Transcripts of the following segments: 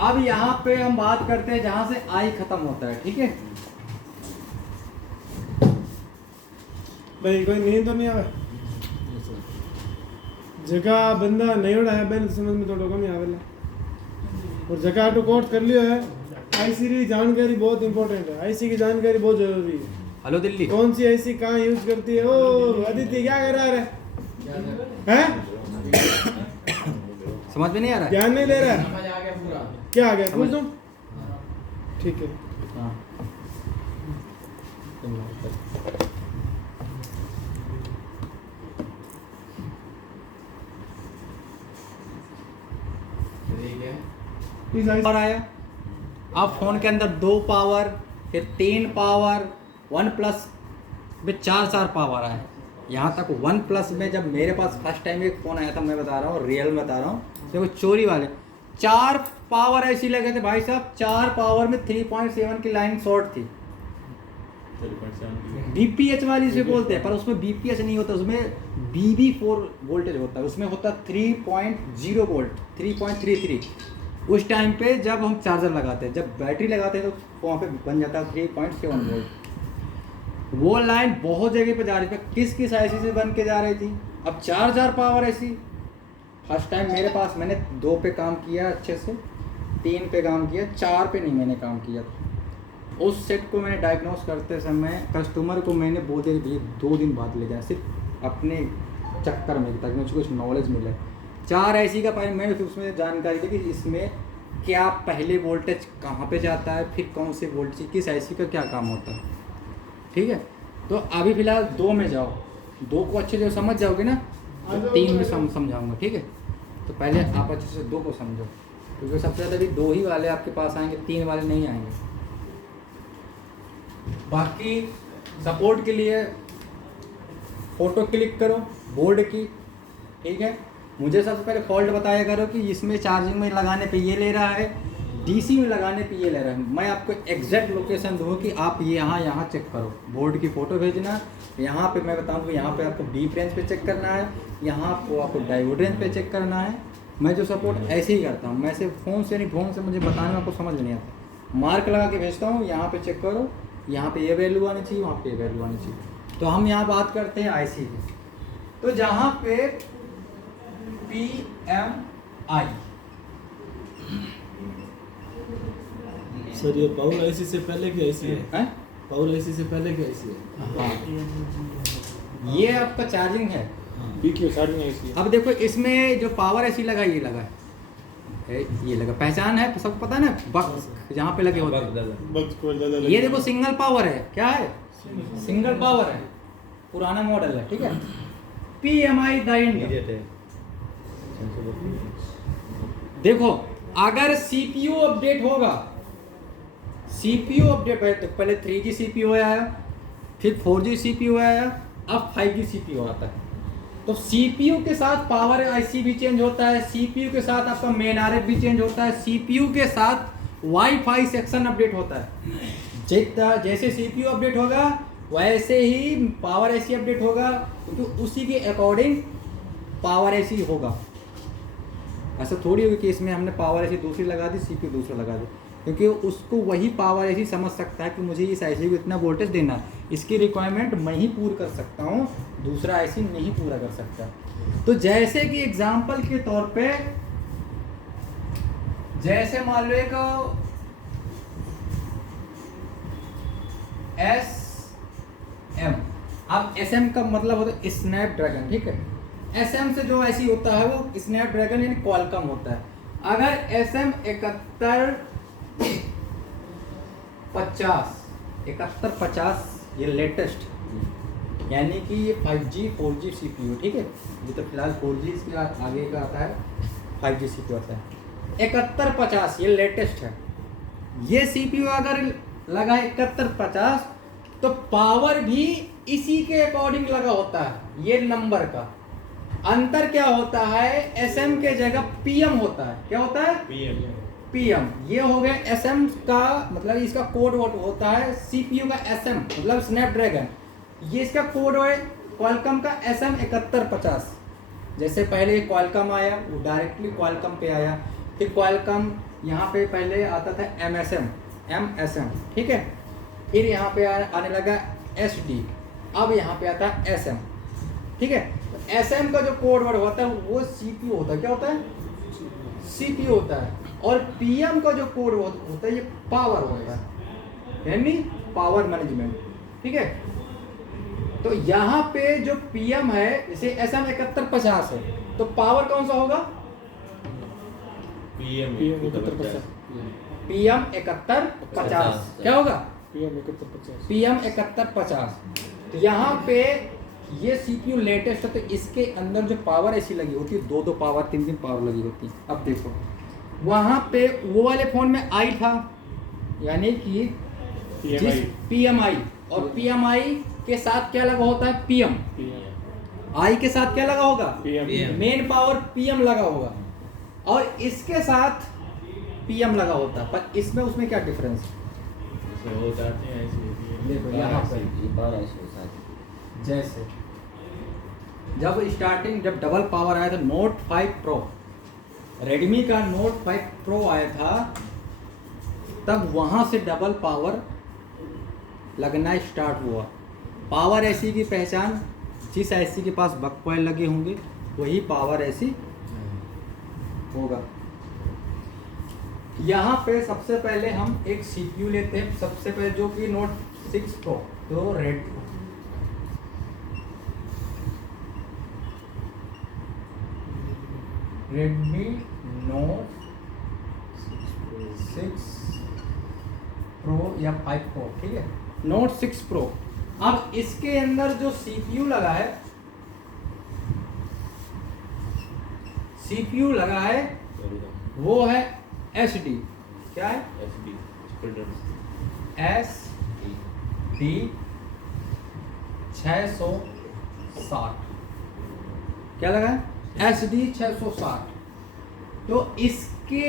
अब यहाँ पे हम बात करते हैं जहां से आई खत्म होता है, ठीक है। भाई कोई नींद तो नहीं आवे जगह बंदा नहीं उड़ाया बहन समझ में थोड़ा कम ही आवेला और जगह तो कोट कर लियो है। आईसी की जानकारी बहुत इंपॉर्टेंट है, आईसी की जानकारी बहुत जरूरी है। हेलो दिल्ली, कौन सी आईसी कहाँ यूज करती है। ओ अदिति क्या कर रहा है हैं? समझ में नहीं आ रहा है? ध्यान नहीं दे रहा है, समझ आ गया पूरा। क्या आ गया पूछ दूं? ठीक है हाँ। ठीक है। इस आईसी और आया अब फोन के अंदर 2 पावर, फिर 3 पावर, 1 प्लस में 4 पावर आए। यहाँ तक 1 प्लस में जब मेरे पास फर्स्ट टाइम एक फ़ोन आया था, मैं बता रहा हूँ रियल में बता रहा हूँ, देखो चोरी वाले 4 पावर ऐसी लगे थे भाई साहब। 4 पावर में 3.7 की लाइन शॉर्ट थी। बीपीएच वाली से बोलते हैं, पर उसमें बीपीएच नहीं होता, उसमें BB4 वोल्टेज होता है, उसमें होता 3.0 वोल्ट, 3.33। उस टाइम पे जब हम चार्जर लगाते हैं, जब बैटरी लगाते हैं तो वहाँ पे बन जाता है 3.7 वोल्ट। वो लाइन बहुत जगह पे जा रही थी, किस किस आईसी से बन के जा रही थी। अब 4 पावर ऐसी फर्स्ट टाइम मेरे पास, मैंने 2 पे काम किया अच्छे से, 3 पे काम किया, 4 पे नहीं मैंने काम किया। उस सेट को मैंने डायग्नोस करते समय कस्टमर को मैंने बोलते भैया 2 दिन बाद ले जाए, सिर्फ अपने चक्कर में, ताकि मुझे कुछ नॉलेज मिले। 4 ऐसी का पाई मैंने फिर उसमें जानकारी दी कि इसमें क्या पहले वोल्टेज कहाँ पे जाता है, फिर कौन से वोल्टेज किस ऐसी का क्या काम होता है, ठीक है। तो अभी फिलहाल 2 में जाओ, 2 को अच्छे से समझ जाओगे ना तो 3 में समझाऊंगा, ठीक है। तो पहले आप अच्छे से 2 को समझो, क्योंकि सबसे ज़्यादा अभी 2 ही वाले आपके पास आएंगे, 3 वाले नहीं आएंगे। बाकी सपोर्ट के लिए फ़ोटो क्लिक करो बोर्ड की, ठीक है। मुझे सबसे पहले फॉल्ट बताया करो कि इसमें चार्जिंग में लगाने पे ये ले रहा है, डीसी में लगाने पे ये ले रहा है। मैं आपको एग्जैक्ट लोकेशन दूँ कि आप ये यहाँ चेक करो, बोर्ड की फ़ोटो भेजना। यहाँ पे मैं बताऊँ कि यहाँ पे आपको डी रेंज पे चेक करना है, यहाँ आपको डायोड रेंज पे चेक करना है। मैं जो सपोर्ट ऐसे ही करता हूँ, मैं सिर्फ फ़ोन से नहीं, फ़ोन से मुझे बताने में आपको समझ नहीं आता, मार्क लगा के भेजता हूँ, यहाँ पे चेक करो, यहाँ पे ये वैल्यू आनी चाहिए, वहाँ पे ये वैल्यू आनी चाहिए। तो हम यहाँ बात करते हैं आईसी की। तो जहाँ पे PMI, सर ये पावर आईसी से पहले की आईसी है? हैं? पावर आईसी से पहले की आईसी है? हाँ, ये आपका चार्जिंग है। बीच में चार्जिंग आईसी। अब देखो इसमें जो पावर ऐसी लगा, ये लगा है, ये लगा, पहचान है, सबको पता है ना, बक्स जहाँ पे लगे होते हैं। बक्स को ज़्यादा ये देखो सिंगल पावर है, क्या है, सिंगल पावर है, पुराना मॉडल है, ठीक है। PMI the India. देखो अगर CPU अपडेट होगा, CPU अपडेट है तो पहले 3G CPU आया, फिर 4G CPU आया, अब 5G CPU आता है। तो CPU के साथ पावर IC भी चेंज होता है, CPU के साथ आपका मेन RF भी चेंज होता है, CPU के साथ वाईफाई सेक्शन अपडेट होता है। जैसे CPU अपडेट होगा वैसे ही पावर IC अपडेट होगा, क्योंकि उसी के अकॉर्डिंग पावर IC होगा। ऐसा थोड़ी होगी कि इसमें हमने पावर IC दूसरी लगा दी, CPU दूसरा लगा दी, क्योंकि उसको वही पावर IC समझ सकता है कि मुझे इस IC को इतना वोल्टेज देना है, इसकी रिक्वायरमेंट मैं ही पूरी कर सकता हूँ, दूसरा IC नहीं पूरा कर सकता। तो जैसे कि एग्जांपल के तौर पे, जैसे मान लो एक SM, अब SM का मतलब होता है स्नैपड्रैगन, ठीक है। SM से जो IC होता है वो स्नैपड्रैगन यानी क्वालकॉम होता है। अगर SM 7150 ये लेटेस्ट, यानी कि ये 5G 4G CPU, ठीक है। ये तो फिलहाल 4G इसके आगे का आता है, 5G CPU आता है। 7150 ये लेटेस्ट है। ये CPU अगर लगा है 7150, तो पावर भी इसी के अकॉर्डिंग लगा होता है। ये नंबर का अंतर क्या होता है, SM के जगह PM होता है। क्या होता है? PM। ये हो गया SM का मतलब इसका कोड होता है, CPU का SM मतलब स्नैपड्रैगन, ये इसका कोड है क्वालकॉम का SM 7150। जैसे पहले क्वालकॉम आया वो डायरेक्टली क्वालकॉम पे आया, फिर क्वालकॉम, यहाँ पे पहले आता था MSM, ठीक है। फिर यहाँ पे आने लगा SD, अब यहाँ पे आता है SM, ठीक है। तो SM का जो कोड वर्ड होता है वो CPU होता है, क्या होता है? CPU होता है। और PM का जो कोड होता है ये पावर होता है, यानी पावर मैनेजमेंट, ठीक है। तो यहाँ पे जो PM है, जैसे SM 7150 है, तो पावर कौन सा होगा? PM PM 7150 PM 7150 क्या होगा? PM 7150 PM 7150। तो यहाँ पे ये CPU लेटेस्ट है, तो इसके अंदर जो पावर ऐसी लगी होती है, दो पावर 3 पावर लगी होती है। अब देखो वहाँ पे वो वाले फोन में आई था, यानी कि जिस PMI, और PMI के साथ क्या लगा होता है? PM। आई के साथ क्या लगा होगा? मेन पावर PM लगा होगा, और इसके साथ PM लगा होता है। पर इसमें उसमें क्या डिफरेंस? हो जाते हैं ऐसे। देखो यहाँ पर जैसे जब डबल पावर आया था नोट 5 प्रो, रेडमी का नोट 5 प्रो आया था, तब वहाँ से डबल पावर लगना स्टार्ट हुआ। पावर ऐसी की पहचान, जिस ऐसी के पास बक कॉइल लगे होंगे वही पावर ऐसी होगा। यहाँ पे सबसे पहले हम एक CPU लेते हैं, सबसे पहले जो कि नोट 6 प्रो, तो रेडमी नोट 6 प्रो या 5 प्रो, ठीक है, नोट 6 प्रो। अब इसके अंदर जो CPU लगा है, वो है SD, क्या है? SD 660, क्या लगा है? SD 660। तो इसके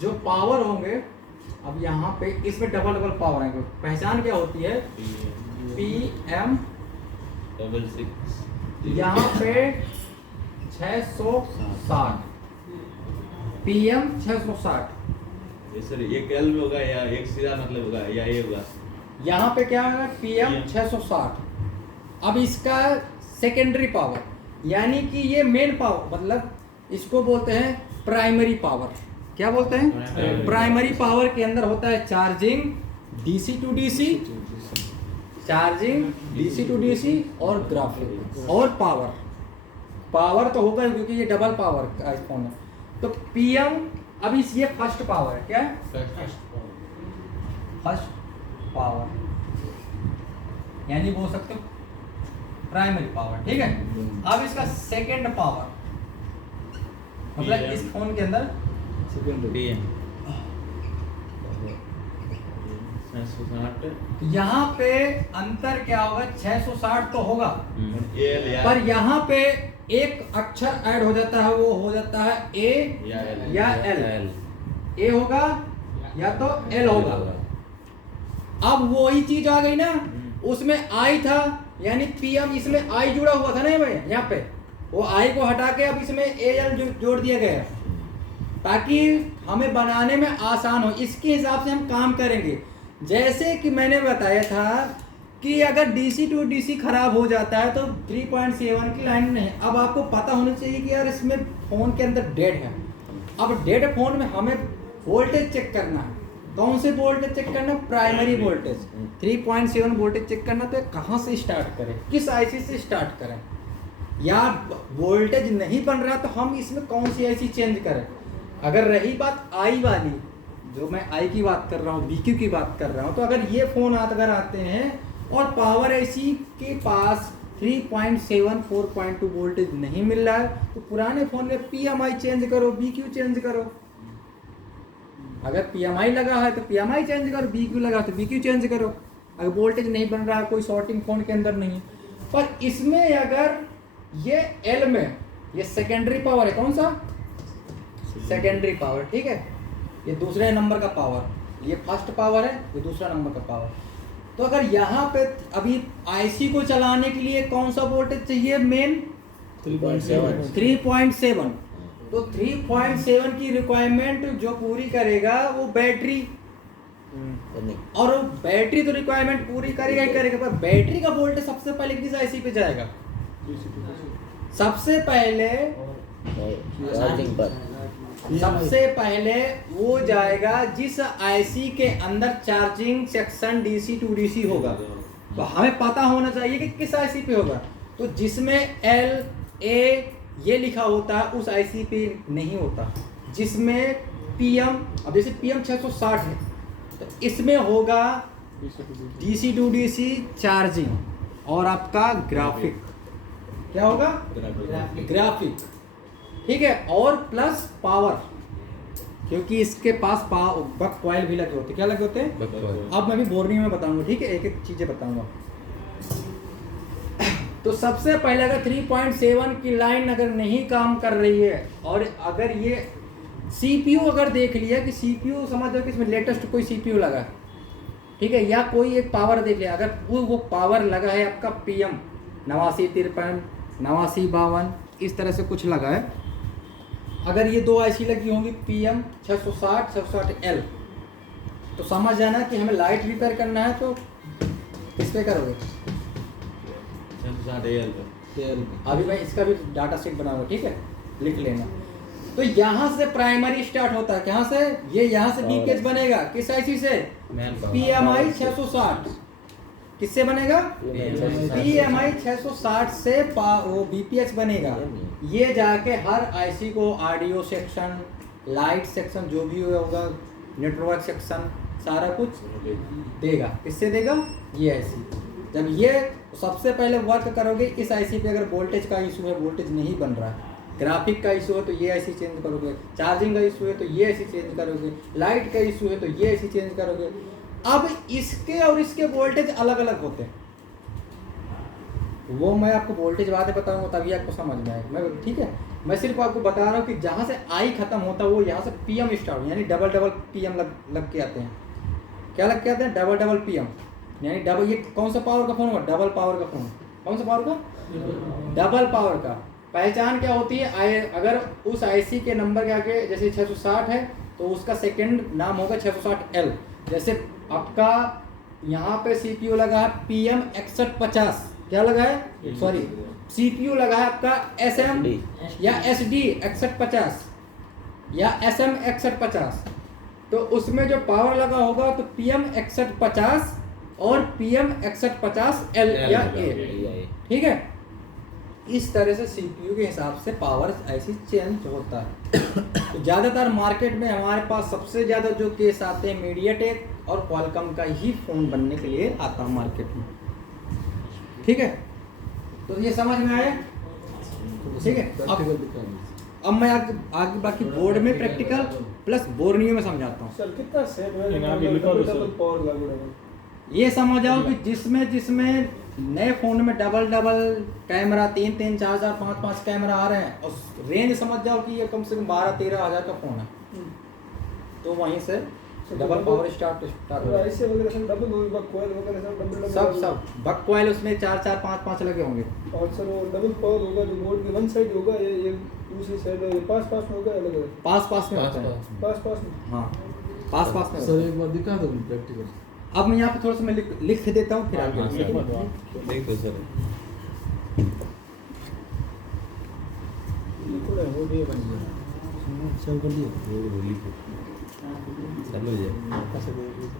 जो पावर होंगे, अब यहाँ पे इसमें डबल पावर आएंगे। पहचान क्या होती है? PM 66 यहाँ पे 660, PM 660। सर एक L होगा या एक सीधा मतलब होगा या ये होगा? यहाँ पे क्या होगा? PM 660। अब इसका सेकेंडरी पावर, यानी कि ये मेन पावर, मतलब इसको बोलते हैं प्राइमरी पावर। क्या बोलते हैं? प्राइमरी पावर के अंदर होता है चार्जिंग DC to DC, और ग्राफिक और पावर तो होगा क्योंकि ये डबल पावर का फोन है। तो PM, अब इस ये फर्स्ट पावर है, क्या है? फर्स्ट पावर, यानी बोल सकते हो प्राइमरी पावर, ठीक है। अब इसका सेकंड पावर, मतलब इस फोन के अंदर PM 660 यहाँ पे अंतर क्या होगा? 660 तो होगा, L पर यहाँ पे एक अक्षर ऐड हो जाता है, वो हो जाता है A या L। A होगा या तो L होगा। अब वही चीज आ गई ना, उसमें I था, यानी PM, इसमें I जुड़ा हुआ था ना भाई, यहाँ पे वो I को हटा के अब इसमें AL जोड़ दिया गया, ताकि हमें बनाने में आसान हो। इसके हिसाब से हम काम करेंगे। जैसे कि मैंने बताया था कि अगर DC to DC खराब हो जाता है तो 3.7 की लाइन नहीं, अब आपको पता होना चाहिए कि यार इसमें फ़ोन के अंदर डेड है। अब डेड फोन में हमें वोल्टेज चेक करना है। कौन से वोल्टेज चेक करना? प्राइमरी वोल्टेज 3.7 वोल्टेज चेक करना। तो कहाँ से स्टार्ट करें, किस IC से स्टार्ट करें? या वोल्टेज नहीं बन रहा तो हम इसमें कौन सी IC चेंज करें? अगर रही बात I वाली, जो मैं I की बात कर रहा हूँ, BQ की बात कर रहा हूँ, तो अगर ये फ़ोन अगर आते हैं और पावर IC के पास 3.7 4.2 वोल्टेज नहीं मिल रहा है, तो पुराने फ़ोन में PMI चेंज करो, BQ चेंज करो। अगर PMI लगा है तो PMI चेंज करो, BQ लगा तो BQ चेंज करो। अगर वोल्टेज नहीं बन रहा है, कोई शॉर्टिंग फ़ोन के अंदर नहीं, पर इसमें अगर ये L में ये सेकेंडरी पावर है, कौन सा? सेकेंडरी पावर, ठीक है। ये दूसरे नंबर का पावर, ये फर्स्ट पावर है, ये दूसरा नंबर का पावर। तो अगर यहाँ पे अभी IC को चलाने के लिए कौन सा वोल्टेज चाहिए? मेन 3.7। तो 3.7 की रिक्वायरमेंट जो पूरी करेगा वो बैटरी, और वो बैटरी तो रिक्वायरमेंट पूरी करेगा ही करेगा, पर बैटरी का वोल्टेज सबसे पहले किस आईसी पे जाएगा? सबसे पहले चार्जिंग पर सबसे पहले वो जाएगा जिस आईसी के अंदर charging section DC to DC होगा। तो हमें पता होना चाहिए कि किस आईसी पे होगा। तो जिसमें एल ए ये लिखा होता है उस आईसी पे नहीं होता। जिसमें पीएम, अब जैसे पीएम 660 है तो इसमें होगा डीसी टू डीसी चार्जिंग और आपका ग्राफिक, क्या होगा? ग्राफिक, ठीक है, और प्लस पावर, क्योंकि इसके पास बक कॉइल भी लगे होते हैं। क्या लगे होते हैं? अब मैं भी बोर्निंग में बताऊंगा, ठीक है, एक एक चीजें बताऊंगा। तो सबसे पहले अगर 3.7 की लाइन अगर नहीं काम कर रही है, और अगर ये सीपीयू अगर देख लिया कि सीपीयू समझ लो कि इसमें लेटेस्ट कोई सीपीयू लगा है, ठीक है, या कोई एक पावर देख लिया, अगर वो पावर लगा है आपका पीएम 8953 8952 इस तरह से कुछ लगा है, अगर ये दो आईसी लगी होंगी पीएम 660 660L, तो समझ जाना कि हमें लाइट रिपेयर करना है तो किस पे करोगे? 660AL पे। अभी मैं इसका भी डाटा सेट बनाऊंगा, ठीक है, लिख लेना। तो यहाँ से प्राइमरी स्टार्ट होता है, कहाँ से? ये यहाँ से बीपीएच बनेगा, किस आईसी से? PMI 660। किससे बनेगा? PMI 660 से वो बीपीएच बनेगा। ये जाके हर आईसी को ऑडियो सेक्शन, लाइट सेक्शन, जो भी होगा, नेटवर्क सेक्शन, सारा कुछ देगा। किससे देगा? ये आईसी। जब ये सबसे पहले वर्क करोगे इस आईसी पे, अगर वोल्टेज का इशू है, वोल्टेज नहीं बन रहा है, ग्राफिक का इशू है तो ये आईसी चेंज करोगे, चार्जिंग का इशू है तो ये आईसी चेंज करोगे, लाइट का इशू है तो ये आईसी चेंज करोगे। अब इसके और इसके वोल्टेज अलग अलग होते हैं, वो मैं आपको वोल्टेज बाद में बताऊंगा, तभी आपको समझ में आएगा। मैं, ठीक है, मैं सिर्फ आपको बता रहा हूँ कि जहाँ से आई खत्म होता है वो यहाँ से पीएम स्टार्ट, यानी डबल डबल पीएम लग के आते हैं। क्या लग के आते हैं? डबल डबल पीएम, यानी डबल। ये कौन सा पावर का फोन होगा? डबल पावर का फोन। कौन सा पावर का? डबल पावर का। पहचान क्या होती है? अगर उस आईसी के नंबर के आगे जैसे 660 है तो उसका सेकंड नाम होगा 660L। जैसे आपका यहाँ पे सीपीयू लगा है PM 6150, क्या लगा है? सॉरी, सीपीयू लगा है आपका SM या SD 6150 या SM 6150, तो उसमें जो पावर लगा होगा तो PM 6150 और PM 6150L या A, ठीक है। इस तरह से सीपीयू के हिसाब से पावर ऐसी चेंज होता है। तो ज़्यादातर मार्केट में हमारे पास सबसे ज़्यादा जो केस आते हैं मीडियाटेक और क्वालकॉम का ही फ़ोन बनने के लिए आता है मार्केट में, ठीक है। तो ये समझ में आया, ठीक है। अब मैं आगे बाकी बोर्ड में प्रैक्टिकल प्लस बोर्नियो में समझाता हूँ। सर कितना सेट है पावर लागू है? ये समझ आओ कि जिसमें नए फोन में डबल कैमरा, 3 4 5 कैमरा आ रहे हैं, और रेंज समझ जाओ कि ये कम से कम 12-13 हज़ार का फोन है, तो वहीं से डबल पावर स्टार्ट तो ऐसे वगैरह सब डबल बक कॉइल वगैरह सब डबल सब बक कॉइल उसमें 4 5 लगे होंगे। और सर वो डबल पावर होगा जो बोर्ड की वन साइड होगा, ये दूसरी साइड पास में होगा, अलग अलग पास में होता है। पास में। हाँ, पास में सर एक बार दिखा दो प्रैक्टिकल। अब मैं यहाँ पे थोड़ा सा मैं लिख देता हूँ, फिर आगे देखो सर, वो भी बन गया। चल कर दिया। चलो जी।